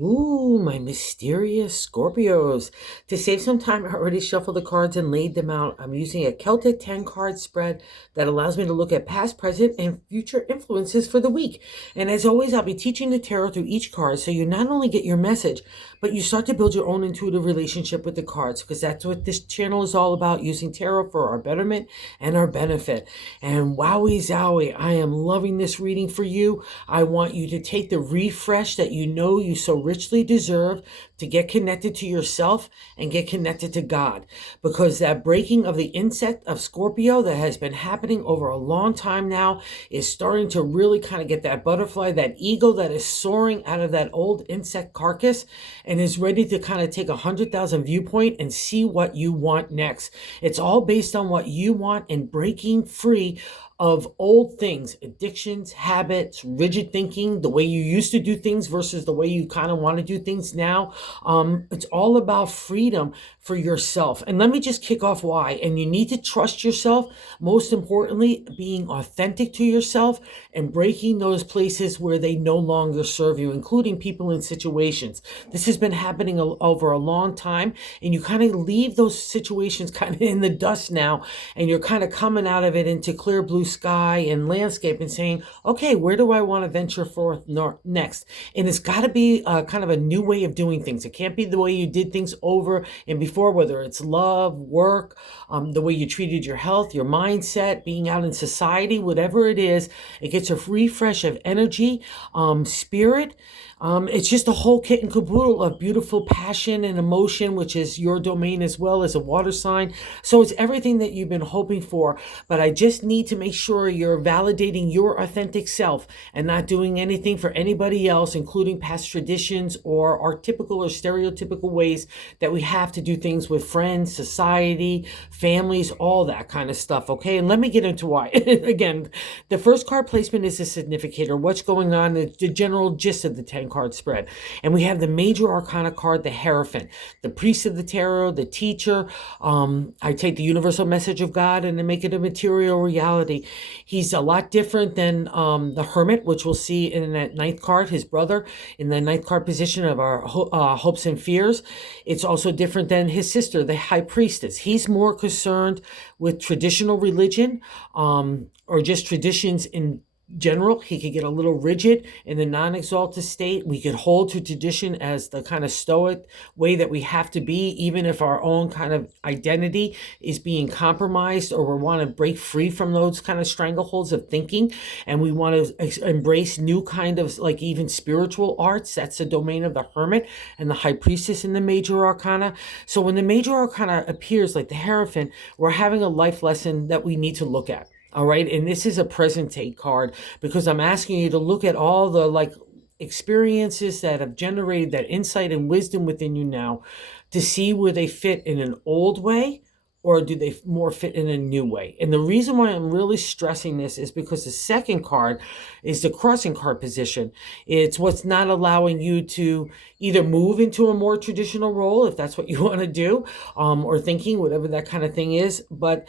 Ooh, my mysterious Scorpios. To save some time, I already shuffled the cards and laid them out. I'm using a Celtic 10 card spread that allows me to look at past, present, and future influences for the week. And as always, I'll be teaching the tarot through each card so you not only get your message, but you start to build your own intuitive relationship with the cards, because that's what this channel is all about, using tarot for our betterment and our benefit. And wowie zowie, I am loving this reading for you. I want you to take the refresh that you know you so richly deserve to get connected to yourself and get connected to God. Because that breaking of the insect of Scorpio that has been happening over a long time now is starting to really kind of get that butterfly, that eagle that is soaring out of that old insect carcass and is ready to kind of take 100,000 viewpoint and see what you want next. It's all based on what you want and breaking free of old things, addictions, habits, rigid thinking, the way you used to do things versus the way you kind of want to do things now. It's all about freedom for yourself. And let me just kick off why. And you need to trust yourself. Most importantly, being authentic to yourself and breaking those places where they no longer serve you, including people and situations. This has been happening over a long time, and you kind of leave those situations kind of in the dust now, and you're kind of coming out of it into clear blue sky and landscape and saying, okay, where do I want to venture forth next? And it's got to be kind of a new way of doing things. It can't be the way you did things over and before, whether it's love, work, the way you treated your health, your mindset, being out in society, whatever it is. It gets a refresh of energy, spirit. It's just a whole kit and caboodle of beautiful passion and emotion, which is your domain as well as a water sign. So it's everything that you've been hoping for, but I just need to make sure you're validating your authentic self and not doing anything for anybody else, including past traditions or our typical or stereotypical ways that we have to do things with friends, society, families, all that kind of stuff, okay? And let me get into why. Again, the first card placement is a significator. What's going on, the general gist of the 10 card spread. And we have the major arcana card, the Hierophant, the priest of the tarot, the teacher. I take the universal message of God and then make it a material reality. He's a lot different than the Hermit, which we'll see in that ninth card, his brother, in the ninth card position of our hopes and fears. It's also different than his sister, the High Priestess. He's more concerned with traditional religion, or just traditions in general. He could get a little rigid in the non-exalted state. We could hold to tradition as the kind of stoic way that we have to be, even if our own kind of identity is being compromised, or we want to break free from those kind of strangleholds of thinking, and we want to embrace new kind of like even spiritual arts. That's the domain of the Hermit and the High Priestess in the major arcana. So when the major arcana appears like the Hierophant, we're having a life lesson that we need to look at. All right. And this is a presentate card because I'm asking you to look at all the like experiences that have generated that insight and wisdom within you now to see where they fit in an old way or do they more fit in a new way. And the reason why I'm really stressing this is because the second card is the crossing card position. It's what's not allowing you to either move into a more traditional role, if that's what you want to do, or thinking, whatever that kind of thing is. But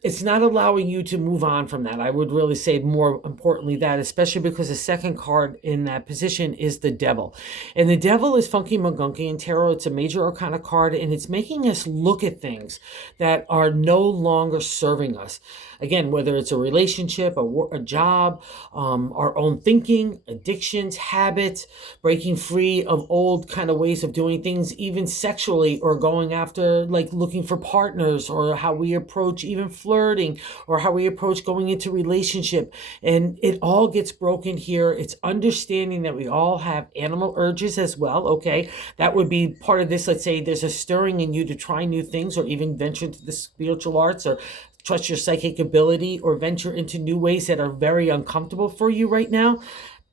it's not allowing you to move on from that. I would really say more importantly that, especially because the second card in that position is the Devil. And the Devil is funky magunky in tarot. It's a major arcana card, and it's making us look at things that are no longer serving us. Again, whether it's a relationship, a job, our own thinking, addictions, habits, breaking free of old kind of ways of doing things, even sexually, or going after, like looking for partners, or how we approach even flirting, or how we approach going into relationship. And it all gets broken here. It's understanding that we all have animal urges as well, okay? That would be part of this. Let's say there's a stirring in you to try new things, or even venture into the spiritual arts, or trust your psychic ability, or venture into new ways that are very uncomfortable for you right now.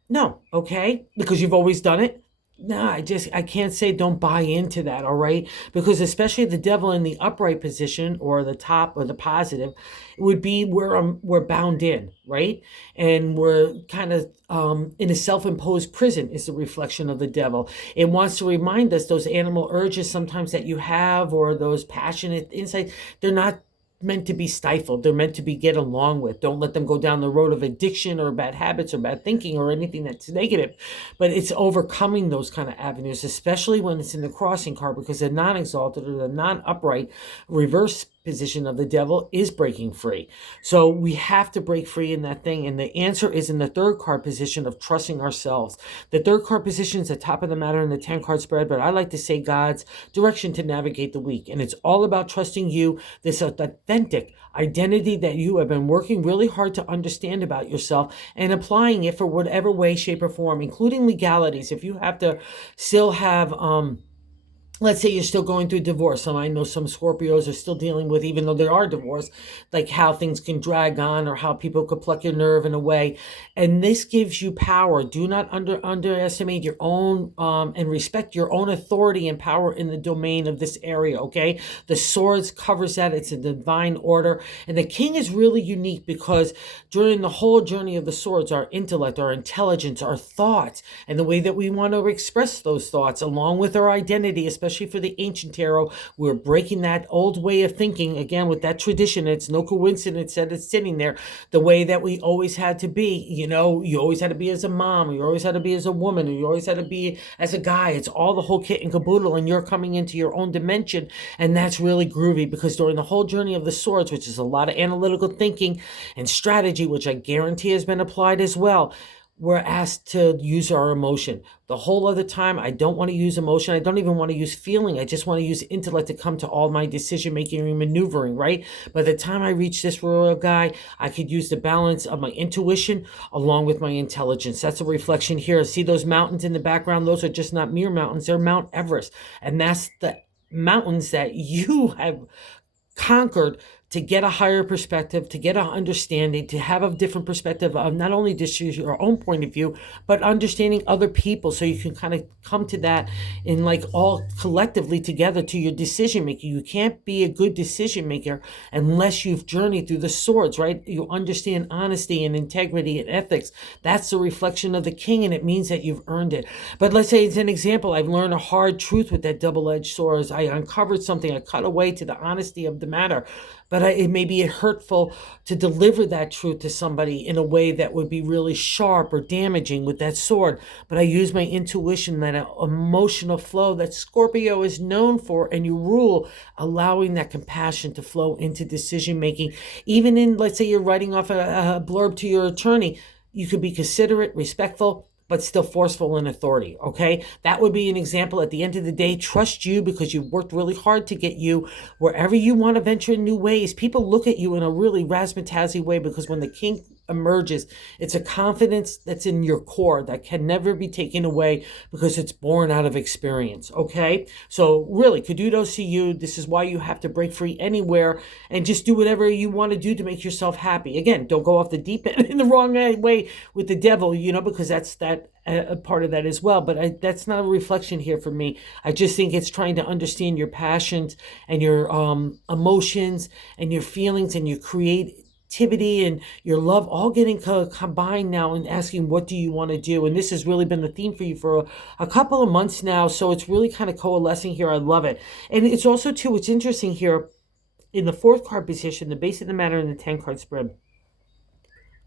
No, okay? Because you've always done it. No, I can't say don't buy into that, all right? Because especially the Devil in the upright position, or the top, or the positive, would be where we're bound in, right? And we're kind of in a self-imposed prison is the reflection of the Devil. It wants to remind us those animal urges sometimes that you have, or those passionate insights, they're not meant to be stifled. They're meant to be get along with. Don't let them go down the road of addiction or bad habits or bad thinking or anything that's negative. But it's overcoming those kind of avenues, especially when it's in the crossing card, because the non-exalted or the non-upright reverse position of the devil is breaking free. So we have to break free in that thing. And the answer is in the third card position of trusting ourselves. The third card position is the top of the matter in the 10 card spread, but I like to say God's direction to navigate the week. And it's all about trusting you, this authentic identity that you have been working really hard to understand about yourself and applying it for whatever way, shape, or form, including legalities. If you have to still have, let's say you're still going through divorce. I know some Scorpios are still dealing with, even though they are divorced, like how things can drag on or how people could pluck your nerve in a way. And this gives you power. Do not underestimate your own and respect your own authority and power in the domain of this area, okay? The swords covers that. It's a divine order. And the king is really unique because during the whole journey of the swords, our intellect, our intelligence, our thoughts, and the way that we want to express those thoughts, along with our identity, especially for the ancient tarot, we're breaking that old way of thinking, again, with that tradition. It's no coincidence that it's sitting there the way that we always had to be. You know, you always had to be as a mom, or you always had to be as a woman, or you always had to be as a guy. It's all the whole kit and caboodle, and you're coming into your own dimension, and that's really groovy because during the whole journey of the swords, which is a lot of analytical thinking and strategy, which I guarantee has been applied as well, we're asked to use our emotion. The whole other time, I don't want to use emotion. I don't even want to use feeling. I just want to use intellect to come to all my decision-making and maneuvering, right? By the time I reach this royal guy, I could use the balance of my intuition along with my intelligence. That's a reflection here. See those mountains in the background? Those are just not mere mountains. They're Mount Everest. And that's the mountains that you have conquered to get a higher perspective, to get an understanding, to have a different perspective of not only just your own point of view, but understanding other people, so you can kind of come to that in like all collectively together to your decision making. You can't be a good decision maker unless you've journeyed through the swords, right? You understand honesty and integrity and ethics. That's the reflection of the king, and it means that you've earned it. But let's say it's an example. I've learned a hard truth with that double-edged sword. I uncovered something. I cut away to the honesty of the matter. But it may be hurtful to deliver that truth to somebody in a way that would be really sharp or damaging with that sword. But I use my intuition, that emotional flow that Scorpio is known for, and you rule, allowing that compassion to flow into decision making. Even in, let's say you're writing off a blurb to your attorney, you could be considerate, respectful, but still forceful in authority, okay? That would be an example. At the end of the day, trust you because you've worked really hard to get you wherever you want to venture in new ways. People look at you in a really razzmatazzy way because when the king emerges, it's a confidence that's in your core that can never be taken away because it's born out of experience, okay? So really, kudos to you. This is why you have to break free anywhere and just do whatever you want to do to make yourself happy. Again, don't go off the deep end in the wrong way with the devil, you know, because that's that a part of that as well. But that's not a reflection here for me. I just think it's trying to understand your passions and your emotions and your feelings and your creativity and your love all getting combined now, and asking, what do you want to do? And this has really been the theme for you for a couple of months now. So it's really kind of coalescing here. I love it. And it's also too, what's interesting here in the fourth card position, the base of the matter in the 10 card spread,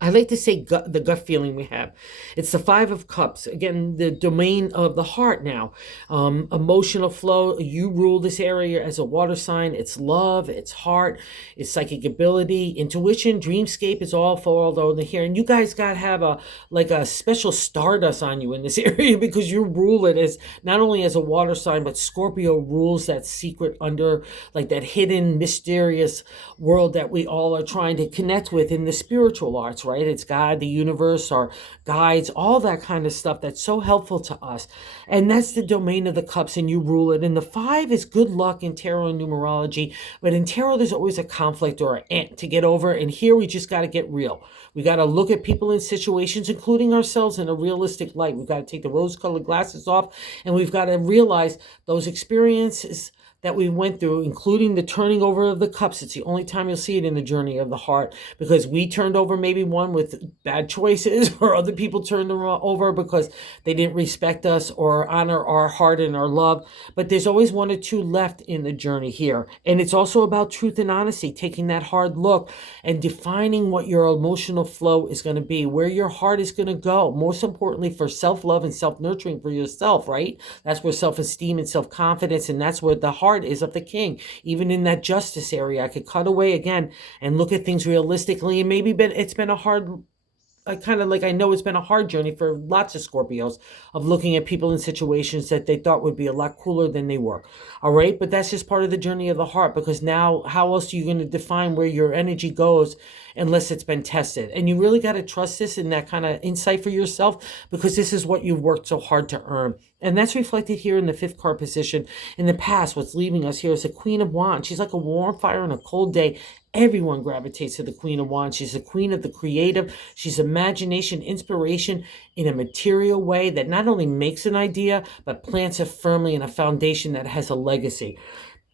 I like to say the gut feeling we have. It's the 5 of Cups. Again, the domain of the heart now. Emotional flow. You rule this area as a water sign. It's love. It's heart. It's psychic ability. Intuition. Dreamscape is all fall over here. And you guys got to have a special stardust on you in this area because you rule it as not only as a water sign, but Scorpio rules that secret under, like that hidden, mysterious world that we all are trying to connect with in the spiritual arts, right? It's God, the universe, our guides, all that kind of stuff that's so helpful to us. And that's the domain of the cups, and you rule it. And the 5 is good luck in tarot and numerology. But in tarot, there's always a conflict or an ant to get over. And here we just got to get real. We got to look at people in situations, including ourselves, in a realistic light. We've got to take the rose-colored glasses off, and we've got to realize those experiences that we went through, including the turning over of the cups. It's the only time you'll see it in the journey of the heart, because we turned over maybe one with bad choices, or other people turned them over because they didn't respect us or honor our heart and our love. But there's always one or two left in the journey here. And it's also about truth and honesty, taking that hard look and defining what your emotional flow is going to be, where your heart is going to go. Most importantly, for self-love and self-nurturing for yourself, right? That's where self-esteem and self-confidence, and that's where the heart is of the king. Even in that justice area, I could cut away again and look at things realistically. And maybe it's been a hard, I know it's been a hard journey for lots of Scorpios, of looking at people in situations that they thought would be a lot cooler than they were. All right. But that's just part of the journey of the heart, because now how else are you going to define where your energy goes unless it's been tested? And you really got to trust this and that kind of insight for yourself, because this is what you've worked so hard to earn. And that's reflected here in the 5th card position. In the past, what's leaving us here is the Queen of Wands. She's like a warm fire on a cold day. Everyone gravitates to the Queen of Wands. She's the queen of the creative. She's imagination, inspiration in a material way that not only makes an idea, but plants it firmly in a foundation that has a legacy.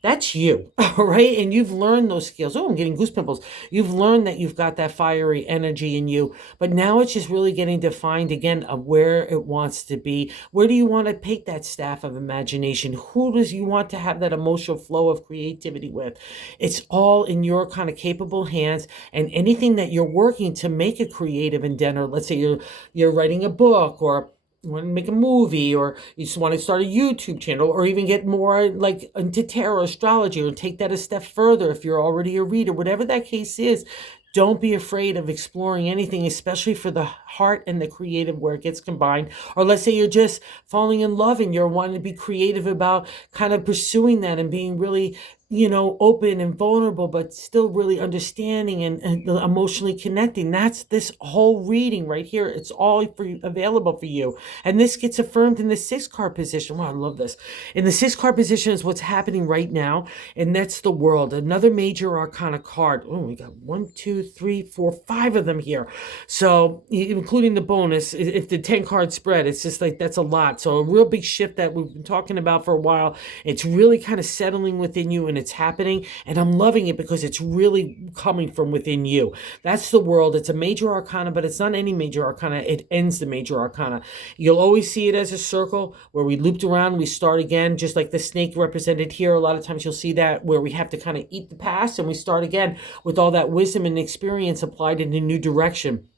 That's you, all right? And you've learned those skills. Oh, I'm getting goose pimples. You've learned that you've got that fiery energy in you, but now it's just really getting defined again of where it wants to be. Where do you want to take that staff of imagination? Who does you want to have that emotional flow of creativity with? It's all in your kind of capable hands, and anything that you're working to make a creative endeavor. Let's say you're writing a book, or you want to make a movie, or you just want to start a YouTube channel, or even get more like into tarot astrology, or take that a step further if you're already a reader. Whatever that case is, don't be afraid of exploring anything, especially for the heart and the creative, where it gets combined. Or let's say you're just falling in love and you're wanting to be creative about kind of pursuing that and being really, open and vulnerable, but still really understanding and emotionally connecting. That's this whole reading right here. It's all available for you. And this gets affirmed in the 6th card position. Wow, I love this. In the 6th card position is what's happening right now. And that's the World, another major arcana card. Oh, we got 1, 2, 3, 4, 5 of them here. So including the bonus, if the 10 card spread, it's just like, that's a lot. So a real big shift that we've been talking about for a while. It's really kind of settling within you, and it's happening, and I'm loving it because it's really coming from within you. That's the World. It's a major arcana, but it's not any major arcana. It ends the major arcana. You'll always see it as a circle where we looped around, we start again, just like the snake represented here. A lot of times you'll see that where we have to kind of eat the past and we start again with all that wisdom and experience applied in a new direction.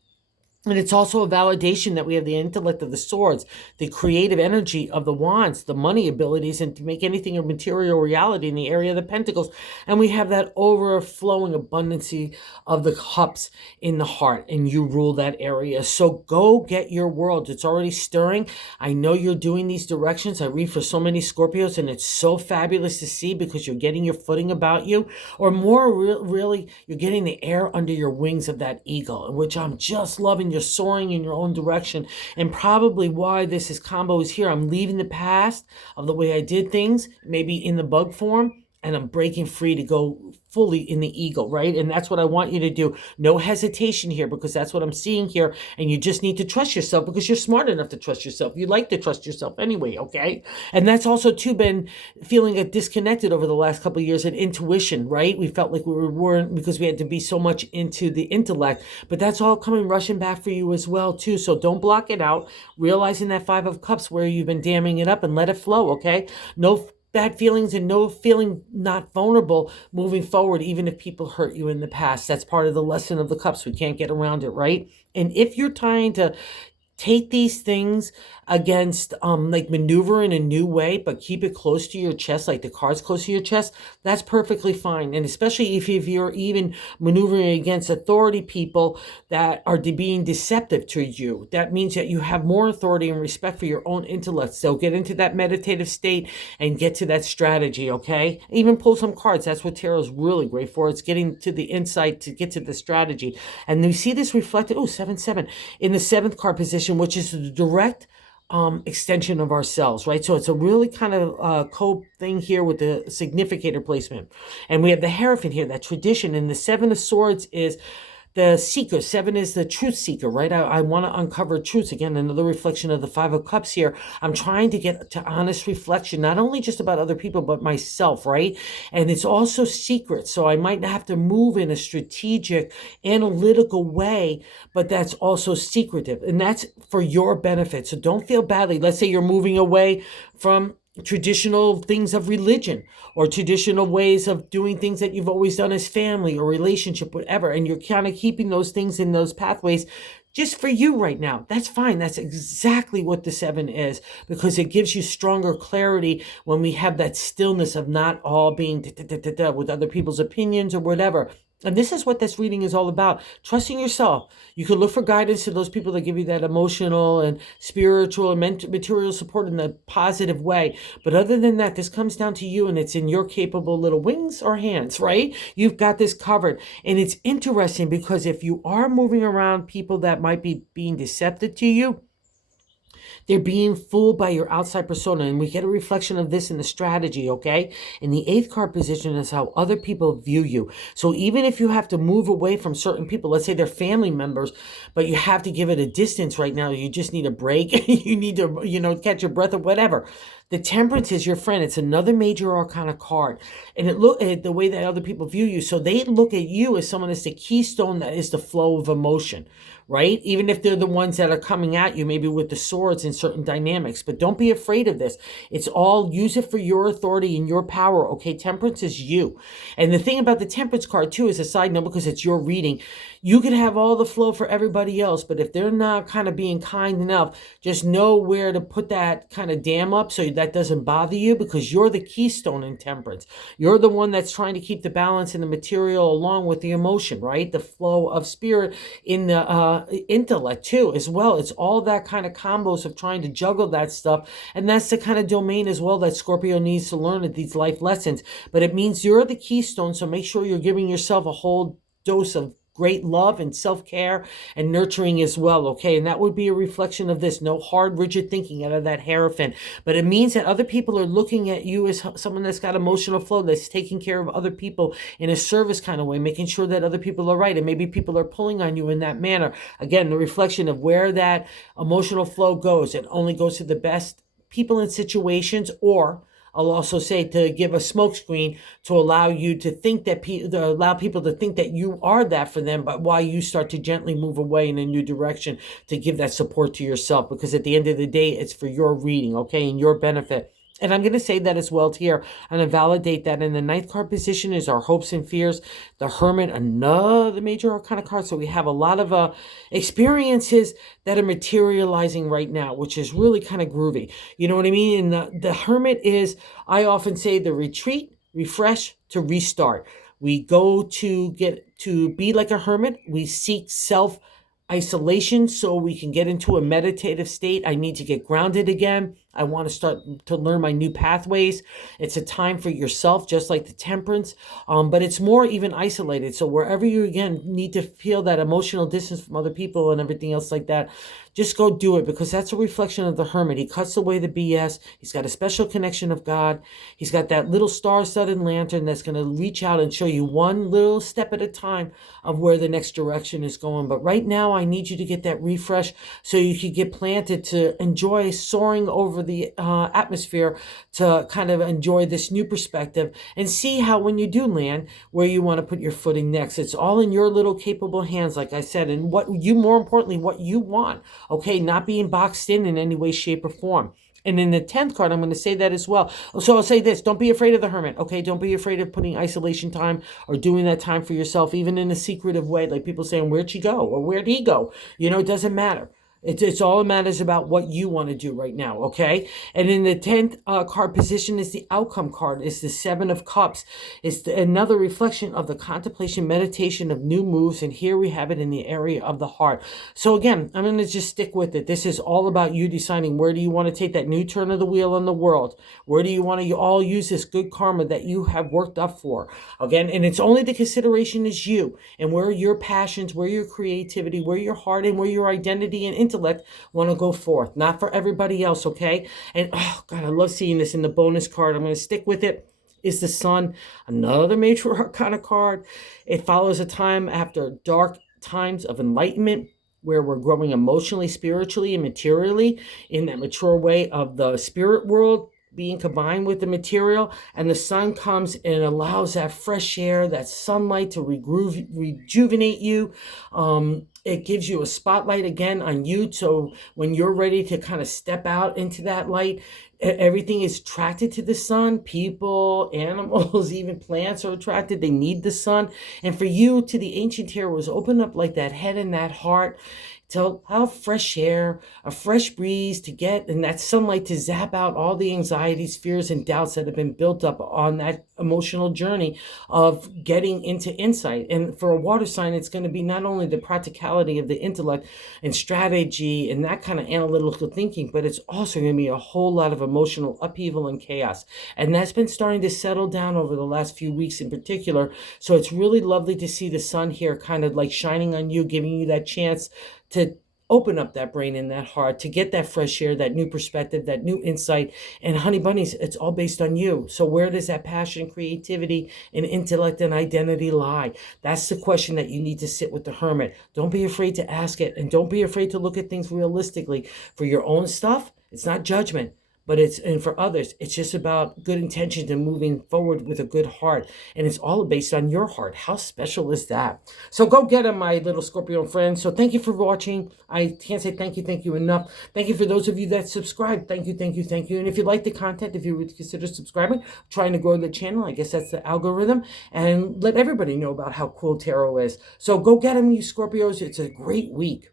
And it's also a validation that we have the intellect of the swords, the creative energy of the wands, the money abilities, and to make anything a material reality in the area of the pentacles. And we have that overflowing abundancy of the cups in the heart, and you rule that area. So go get your world. It's already stirring. I know you're doing these directions. I read for so many Scorpios, and it's so fabulous to see, because you're getting your footing about you, or more really, you're getting the air under your wings of that eagle, which I'm just loving. You're soaring in your own direction. And probably why this combo is here. I'm leaving the past of the way I did things, maybe in the bug form, and I'm breaking free to go fully in the eagle, right? And that's what I want you to do. No hesitation here, because that's what I'm seeing here. And you just need to trust yourself, because you're smart enough to trust yourself. You like to trust yourself anyway, okay? And that's also too been feeling disconnected over the last couple of years in intuition, right? We felt like we weren't, because we had to be so much into the intellect, but that's all coming rushing back for you as well too. So don't block it out, realizing that 5 of Cups where you've been damming it up, and let it flow, okay? No bad feelings, and no feeling not vulnerable moving forward, even if people hurt you in the past. That's part of the lesson of the Cups. We can't get around it, right? And if you're trying to take these things against like maneuver in a new way, but keep it close to your chest, like the cards close to your chest, that's perfectly fine. And especially if you're even maneuvering against authority people that are being deceptive to you, that means that you have more authority and respect for your own intellect. So get into that meditative state and get to that strategy, okay? Even pull some cards. That's what tarot is really great for. It's getting to the insight to get to the strategy. And we see this reflected, 7-7, in the 7th card position, which is the direct extension of ourselves, right? So it's a really kind of cool thing here with the significator placement. And we have the Hierophant here, that tradition. And the 7 of Swords is the seeker. 7 is the truth seeker, right? I want to uncover truths. Again, another reflection of the 5 of Cups here. I'm trying to get to honest reflection, not only just about other people, but myself, right? And it's also secret. So I might have to move in a strategic, analytical way, but that's also secretive. And that's for your benefit. So don't feel badly. Let's say you're moving away from traditional things of religion or traditional ways of doing things that you've always done as family or relationship, whatever, and you're kind of keeping those things in those pathways just for you right now. That's fine. That's exactly what the 7 is, because it gives you stronger clarity when we have that stillness of not all being with other people's opinions or whatever. And this is what this reading is all about. Trusting yourself. You can look for guidance to those people that give you that emotional and spiritual and material support in a positive way. But other than that, this comes down to you, and it's in your capable little wings or hands, right? You've got this covered. And it's interesting because if you are moving around people that might be being deceptive to you, they're being fooled by your outside persona. And we get a reflection of this in the strategy, okay? And the 8th card position is how other people view you. So even if you have to move away from certain people, let's say they're family members, but you have to give it a distance right now. You just need a break. You need to, catch your breath or whatever. The Temperance is your friend. It's another major arcana card. And it look at the way that other people view you. So they look at you as someone that's the keystone that is the flow of emotion, right? Even if they're the ones that are coming at you, maybe with the swords in certain dynamics. But don't be afraid of this. It's all, use it for your authority and your power, okay? Temperance is you. And the thing about the Temperance card, too, is a side note, because it's your reading. You could have all the flow for everybody else, but if they're not kind of being kind enough, just know where to put that kind of dam up so that doesn't bother you, because you're the keystone in Temperance. You're the one that's trying to keep the balance in the material along with the emotion, right? The flow of spirit in the intellect too, as well. It's all that kind of combos of trying to juggle that stuff. And that's the kind of domain as well that Scorpio needs to learn at these life lessons. But it means you're the keystone. So make sure you're giving yourself a whole dose of great love and self-care and nurturing as well, okay? And that would be a reflection of this. No hard, rigid thinking out of that Hierophant. But it means that other people are looking at you as someone that's got emotional flow, that's taking care of other people in a service kind of way, making sure that other people are right. And maybe people are pulling on you in that manner. Again, the reflection of where that emotional flow goes. It only goes to the best people in situations, or I'll also say to give a smokescreen to allow you to think that allow people to think that you are that for them, but while you start to gently move away in a new direction to give that support to yourself, because at the end of the day, it's for your reading, okay, and your benefit. And I'm going to say that as well here. I'm going to validate that. In the 9th card position is our hopes and fears. The Hermit, another major arcana card. So we have a lot of experiences that are materializing right now, which is really kind of groovy. You know what I mean? And the Hermit is, I often say, the retreat, refresh, to restart. We go to get to be like a hermit. We seek self isolation so we can get into a meditative state. I need to get grounded again. I want to start to learn my new pathways. It's a time for yourself, just like the Temperance, but it's more even isolated. So wherever you, again, need to feel that emotional distance from other people and everything else like that, just go do it, because that's a reflection of the Hermit. He cuts away the BS. He's got a special connection of God. He's got that little star-studded lantern that's going to reach out and show you one little step at a time of where the next direction is going. But right now, I need you to get that refresh so you can get planted to enjoy soaring over the atmosphere, to kind of enjoy this new perspective and see how, when you do land, where you want to put your footing next. It's all in your little capable hands, like I said, and more importantly, what you want, okay? Not being boxed in any way, shape, or form. And in the 10th card, I'm going to say that as well. So I'll say this: don't be afraid of the Hermit, okay? Don't be afraid of putting isolation time or doing that time for yourself, even in a secretive way, like people saying, where'd she go? Or where'd he go? It doesn't matter. It's all that matters about what you want to do right now, okay? And in the 10th card position is the outcome card. It's the 7 of Cups. It's another reflection of the contemplation, meditation of new moves. And here we have it in the area of the heart. So again, I'm going to just stick with it. This is all about you deciding, where do you want to take that new turn of the wheel on the world? Where do you want to all use this good karma that you have worked up for? Again, and it's only the consideration is you, and where your passions, where your creativity, where your heart, and where your identity and intellect want to go forth. Not for everybody else, okay? And oh God, I love seeing this in the bonus card. I'm going to stick with it. Is the Sun, another major arcana card. It follows a time after dark times of enlightenment, where we're growing emotionally, spiritually, and materially in that mature way of the spirit world being combined with the material. And the sun comes and allows that fresh air, that sunlight to rejuvenate you. It gives you a spotlight again on you. So when you're ready to kind of step out into that light, everything is attracted to the sun. People, animals, even plants are attracted. They need the sun. And for you, to the ancient heroes, open up like that head and that heart to allow fresh air, a fresh breeze to get, and that sunlight to zap out all the anxieties, fears, and doubts that have been built up on that emotional journey of getting into insight. And for a water sign, it's going to be not only the practicality of the intellect and strategy and that kind of analytical thinking, but it's also going to be a whole lot of emotional upheaval and chaos. And that's been starting to settle down over the last few weeks in particular. So it's really lovely to see the sun here kind of like shining on you, giving you that chance to open up that brain and that heart, to get that fresh air, that new perspective, that new insight. And honey bunnies, it's all based on you. So where does that passion, creativity, and intellect and identity lie? That's the question that you need to sit with the hermit. Don't be afraid to ask it, and don't be afraid to look at things realistically. For your own stuff, it's not judgment. But and for others, it's just about good intentions and moving forward with a good heart. And it's all based on your heart. How special is that? So go get them, my little Scorpio friends. So thank you for watching. I can't say thank you enough. Thank you for those of you that subscribe. Thank you. And if you like the content, if you would consider subscribing, trying to grow the channel, I guess that's the algorithm. And let everybody know about how cool tarot is. So go get them, you Scorpios. It's a great week.